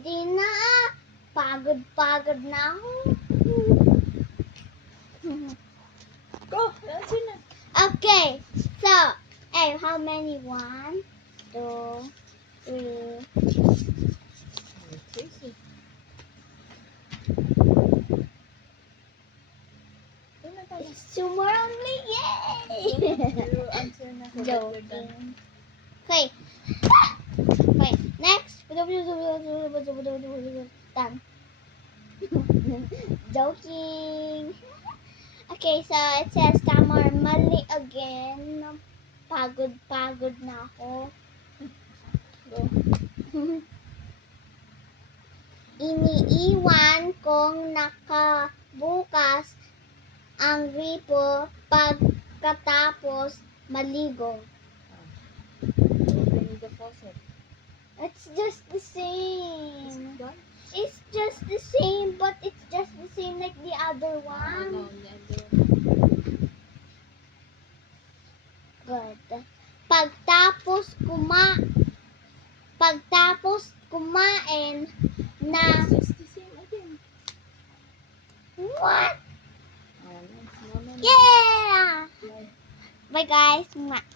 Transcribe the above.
Hindi na. Pagod na ako. Go, that's it na. Okay, so, how many? 1, 2, 3. Easy. Doon na tayo. It's 2 more only. Yay! Zero answer na. So that we're done. Okay. Okay, next. Done. Joking. Okay, so it says Tamar mali again. Pagod na ako. Go. Iniiwan kong nakabukas ang gripo pagkatapos maligo. Open the faucet. It's just the Is same. it done? It's just the same, but it's just the same like the other No, one. the other. Good. Pagtapos kumain na It's just the same again. what? Nice. No. Yeah! Bye. Bye guys. Mwah.